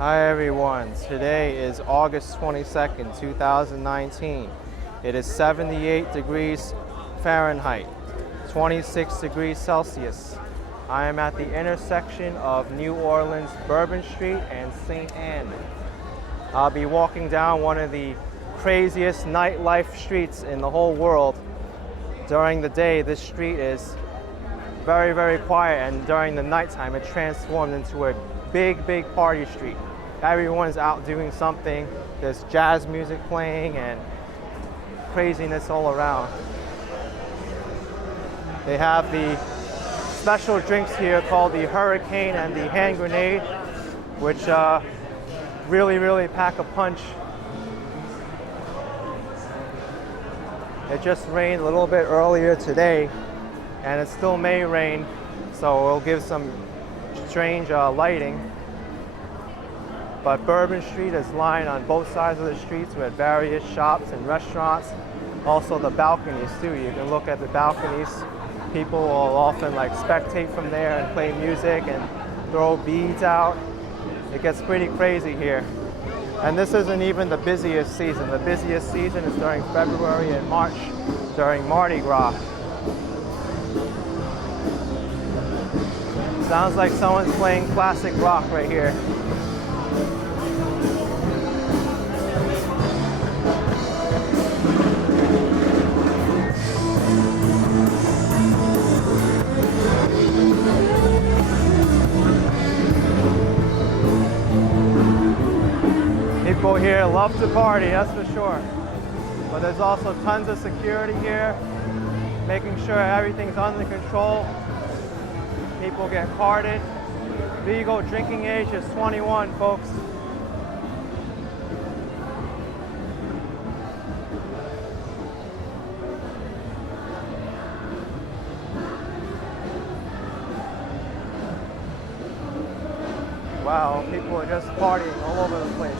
Hi everyone, today is August 22nd, 2019. It is 78 degrees Fahrenheit, 26 degrees Celsius. I am at the intersection of New Orleans, Bourbon Street and St. Anne. I'll be walking down one of the craziest nightlife streets in the whole world. During the day, this street is very, very quiet, and during the nighttime, it transformed into a big, big party street. Everyone's out doing something. There's jazz music playing and craziness all around. They have the special drinks here called the Hurricane and the Hand Grenade, which really pack a punch. It just rained a little bit earlier today, and it still may rain, so it'll give some strange lighting. But Bourbon Street is lined on both sides of the streets with various shops and restaurants. Also the balconies too. You can look at the balconies. People will often spectate from there and play music and throw beads out. It gets pretty crazy here. And this isn't even the busiest season. The busiest season is during February and March, during Mardis Gras. Sounds like someone's playing classic rock right here. People here love to party, that's for sure. But there's also tons of security here, making sure everything's under control. People get carded. Legal drinking age is 21, folks. Wow, people are just partying all over the place.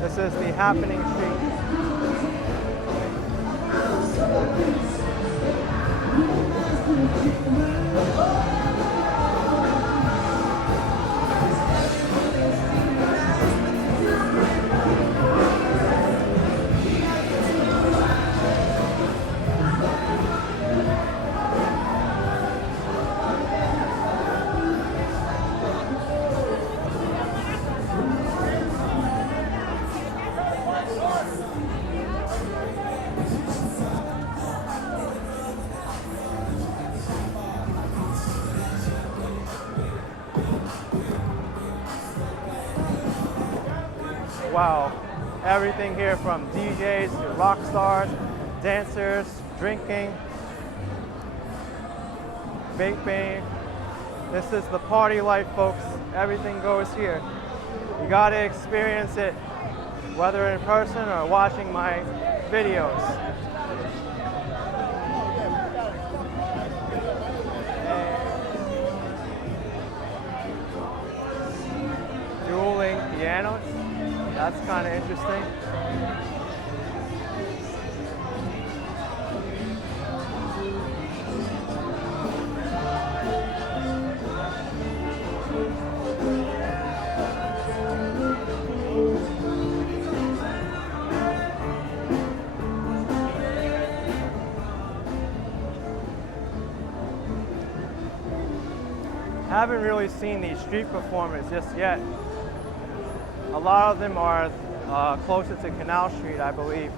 This is the happening street. Wow, everything here from DJs to rock stars, dancers, drinking, vaping. This is the party life, folks. Everything goes here. You gotta experience it, whether in person or watching my videos. Dueling pianos. That's kind of interesting. Haven't really seen these street performers just yet. A lot of them are closer to Canal Street, I believe.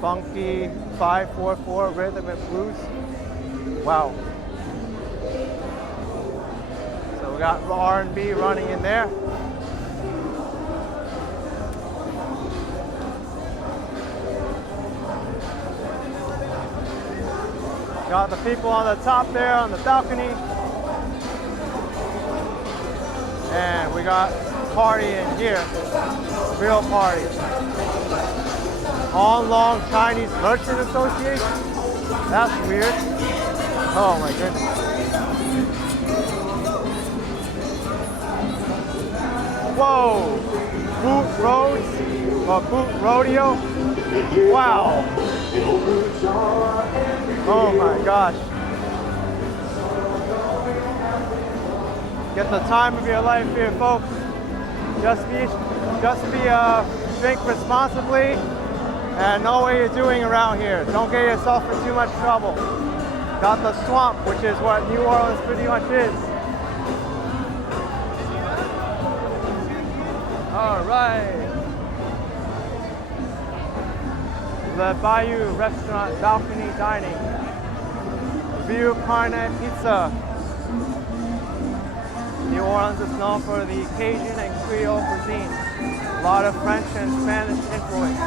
Funky 5/4/4 rhythm and blues. Wow. So we got R&B running in there. Got the people on the top there on the balcony. And we got party in here. Real party. On Long Chinese Merchant Association? That's weird. Oh my goodness. Whoa! Boot Roads or Boot Rodeo? Wow. Oh my gosh. Get the time of your life here, folks. Just drink responsibly and know what you're doing around here. Don't get yourself in too much trouble. Got the swamp, which is what New Orleans pretty much is. All right. The Bayou Restaurant Balcony Dining. View Carne Pizza. New Orleans is known for the Cajun and Creole cuisine. A lot of French and Spanish influence.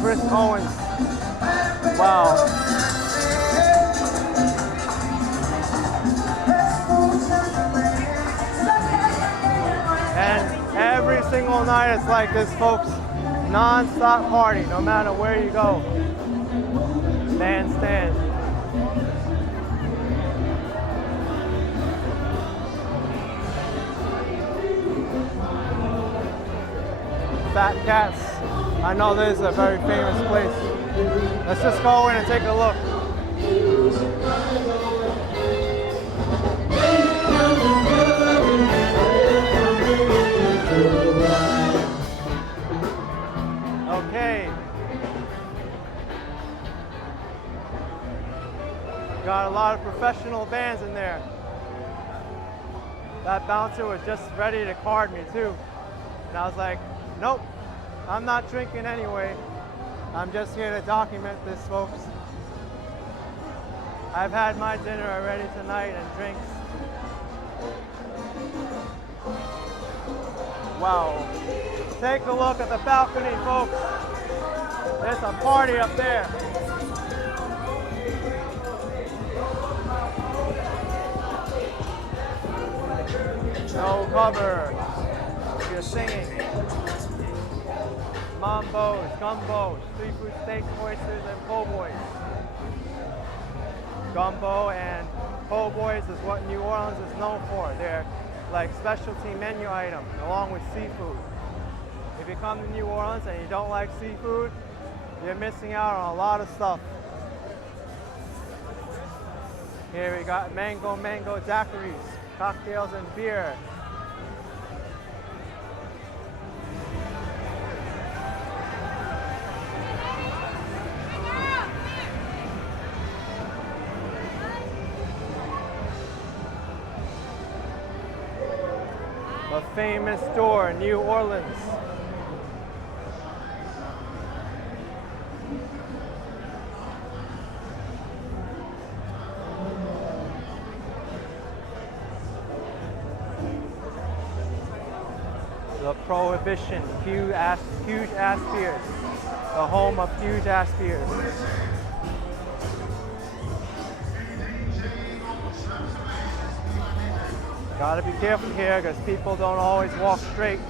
Chris Owens. Wow. And every single night it's like this, folks. Non-stop party, no matter where you go. Bandstand. Fat Cats. I know this is a very famous place. Let's just go in and take a look. Okay. Got a lot of professional bands in there. That bouncer was just ready to card me too. And I was like, nope, I'm not drinking anyway. I'm just here to document this, folks. I've had my dinner already tonight and drinks. Wow. Take a look at the balcony, folks. There's a party up there. No cover. You're singing. Mambos, gumbos, seafood steaks, oysters, and po' boys. Gumbo and po' boys is what New Orleans is known for. They're like specialty menu items along with seafood. If you come to New Orleans and you don't like seafood, you're missing out on a lot of stuff. Here we got mango daiquiris, cocktails and beer. A famous store in New Orleans. The Prohibition, huge ass beers. The home of huge ass beers. Gotta be careful here because people don't always walk straight.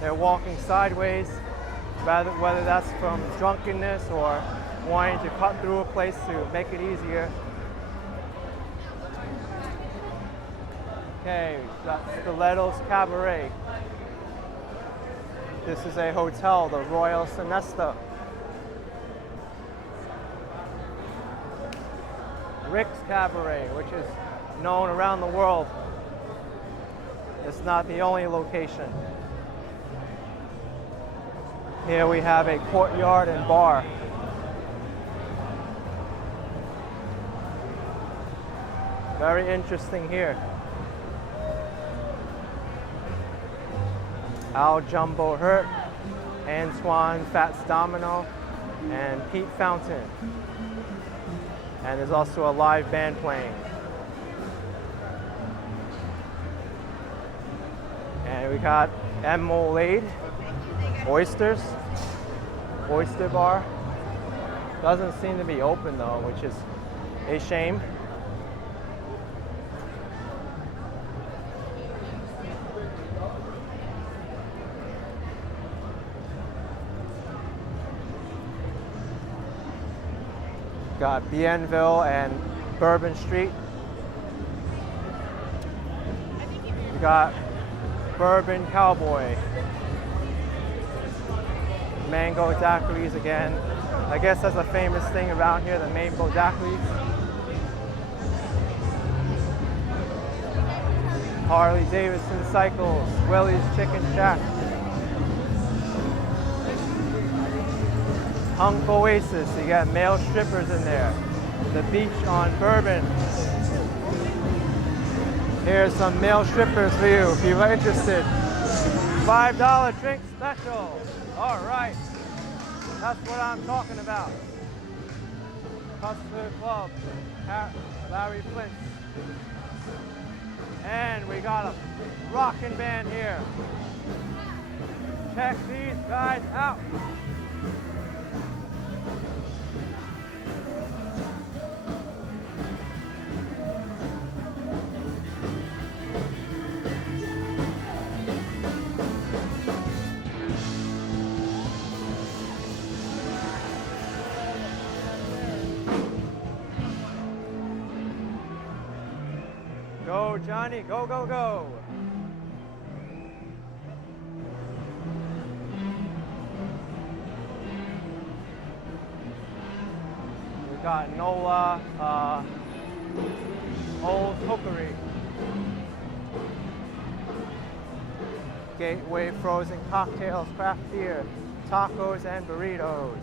They're walking sideways, whether that's from drunkenness or wanting to cut through a place to make it easier. Okay, we've got Stiletto's Cabaret. This is a hotel, the Royal Sonesta. Rick's Cabaret, which is known around the world. It's not the only location. Here we have a courtyard and bar. Very interesting here. Al Jumbo Hurt, Antoine Fats Domino, and Pete Fountain. And there's also a live band playing. And we got Emolade, oysters, oyster bar. Doesn't seem to be open though, which is a shame. Got Bienville and Bourbon Street. We got Bourbon Cowboy. Mango daiquiris again. I guess that's a famous thing around here, the Maple daiquiris. Harley Davidson Cycles, Willie's Chicken Shack. Hunk Oasis, you got male strippers in there. The beach on Bourbon. Here's some male strippers for you if you're interested. $5 drink special. All right, that's what I'm talking about. Hustler Club, Larry Flint. And we got a rockin' band here. Check these guys out. Go, Johnny, go, go, go. We got Nola, Old Cookery. Gateway Frozen Cocktails, craft beer, tacos and burritos.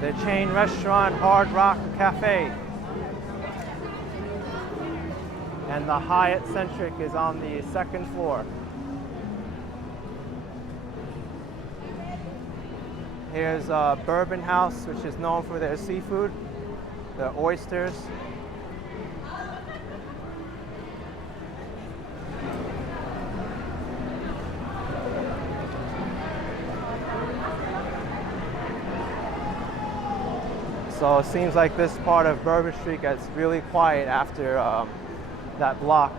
The chain restaurant Hard Rock Cafe. And the Hyatt Centric is on the second floor. Here's Bourbon House, which is known for their seafood, the oysters. So it seems like this part of Bourbon Street gets really quiet after that block.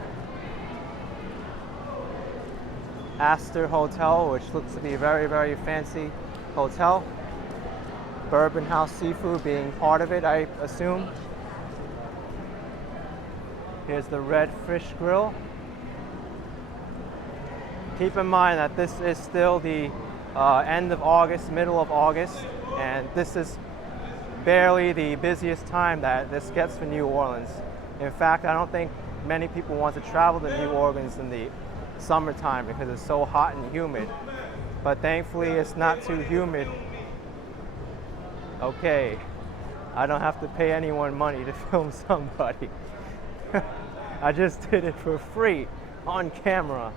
Astor Hotel, which looks to be a very, very fancy hotel. Bourbon House Seafood being part of it, I assume. Here's the Red Fish Grill. Keep in mind that this is still the end of August, middle of August, and this is barely the busiest time that this gets for New Orleans. In fact, I don't think many people want to travel to New Orleans in the summertime because it's so hot and humid. But thankfully, it's not too humid. Okay, I don't have to pay anyone money to film somebody. I just did it for free on camera.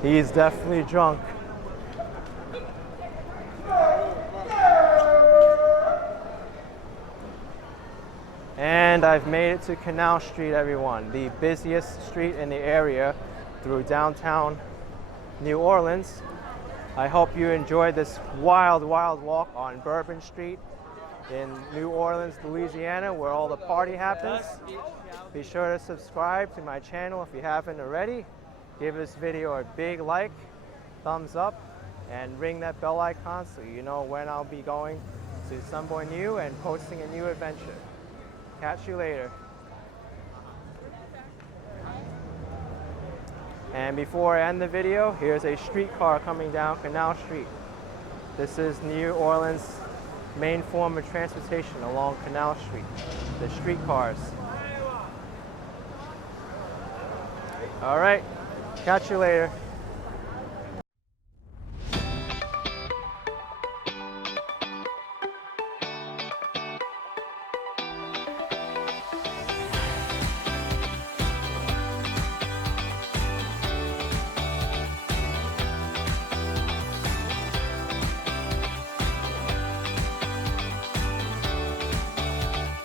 He's definitely drunk. And I've made it to Canal Street, everyone, the busiest street in the area through downtown New Orleans. I hope you enjoyed this wild, wild walk on Bourbon Street in New Orleans, Louisiana, where all the party happens. Be sure to subscribe to my channel if you haven't already. Give this video a big like, thumbs up, and ring that bell icon so you know when I'll be going to somewhere new and posting a new adventure. Catch you later. And before I end the video, here's a streetcar coming down Canal Street. This is New Orleans' main form of transportation along Canal Street, the streetcars. All right, catch you later.